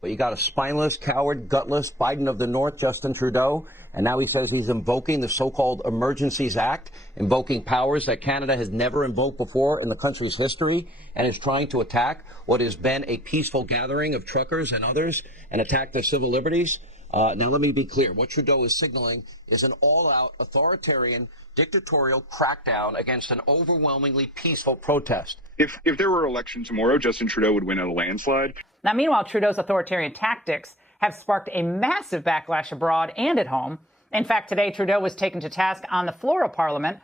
But you got a spineless, coward, gutless Biden of the North, Justin Trudeau. And now he says he's invoking the so-called Emergencies Act, invoking powers that Canada has never invoked before in the country's history, and is trying to attack what has been a peaceful gathering of truckers and others and attack their civil liberties. Now, let me be clear. What Trudeau is signaling is an all-out authoritarian, dictatorial crackdown against an overwhelmingly peaceful protest. If there were election tomorrow, Justin Trudeau would win in a landslide. Now, meanwhile, Trudeau's authoritarian tactics have sparked a massive backlash abroad and at home. In fact, today, Trudeau was taken to task on the floor of Parliament,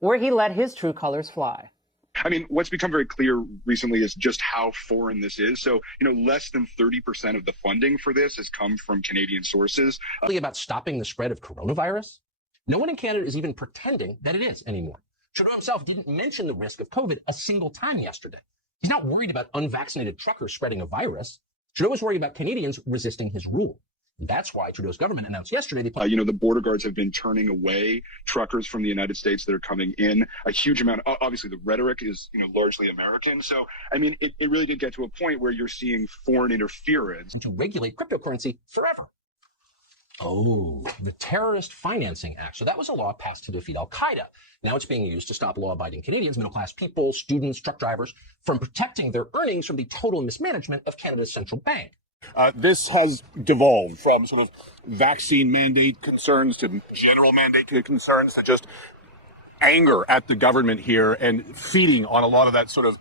where he let his true colors fly. I mean, what's become very clear recently is just how foreign this is. So, less than 30% of the funding for this has come from Canadian sources. About stopping the spread of coronavirus? No one in Canada is even pretending that it is anymore. Trudeau himself didn't mention the risk of COVID a single time yesterday. He's not worried about unvaccinated truckers spreading a virus. Trudeau was worried about Canadians resisting his rule. And that's why Trudeau's government announced yesterday the border guards have been turning away truckers from the United States that are coming in. A huge amount. Obviously, the rhetoric is largely American. So, I mean, it really did get to a point where you're seeing foreign interference. To regulate cryptocurrency forever. Oh, the Terrorist Financing Act. So that was a law passed to defeat al-Qaeda. Now it's being used to stop law-abiding Canadians, middle-class people, students, truck drivers, from protecting their earnings from the total mismanagement of Canada's central bank. This has devolved from sort of vaccine mandate concerns to general mandate concerns to just anger at the government here and feeding on a lot of that sort of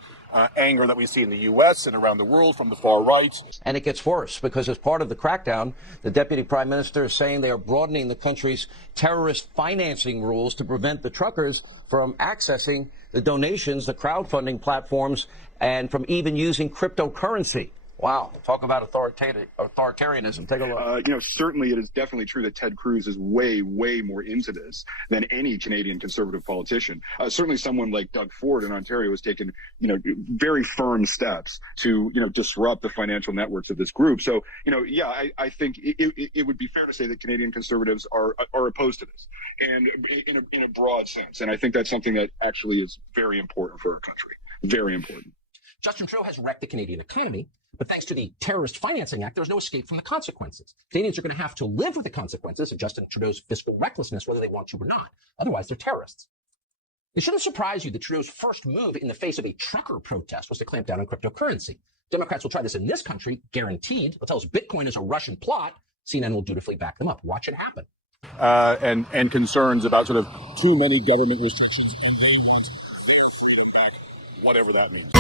anger that we see in the U.S. and around the world from the far right. And it gets worse because as part of the crackdown, the Deputy Prime Minister is saying they are broadening the country's terrorist financing rules to prevent the truckers from accessing the donations, the crowdfunding platforms, and from even using cryptocurrency. Wow. Talk about authoritarianism. Take a look. Certainly it is definitely true that Ted Cruz is way, way more into this than any Canadian Conservative politician. Certainly someone like Doug Ford in Ontario has taken, very firm steps to, disrupt the financial networks of this group. So, I think it would be fair to say that Canadian Conservatives are opposed to this and in a broad sense. And I think that's something that actually is very important for our country. Very important. Justin Trudeau has wrecked the Canadian economy. But thanks to the Terrorist Financing Act, there's no escape from the consequences. Canadians are going to have to live with the consequences of Justin Trudeau's fiscal recklessness, whether they want to or not. Otherwise, they're terrorists. It shouldn't surprise you that Trudeau's first move in the face of a trucker protest was to clamp down on cryptocurrency. Democrats will try this in this country, guaranteed. They'll tell us Bitcoin is a Russian plot. CNN will dutifully back them up. Watch it happen. And concerns about sort of too many government restrictions, whatever that means.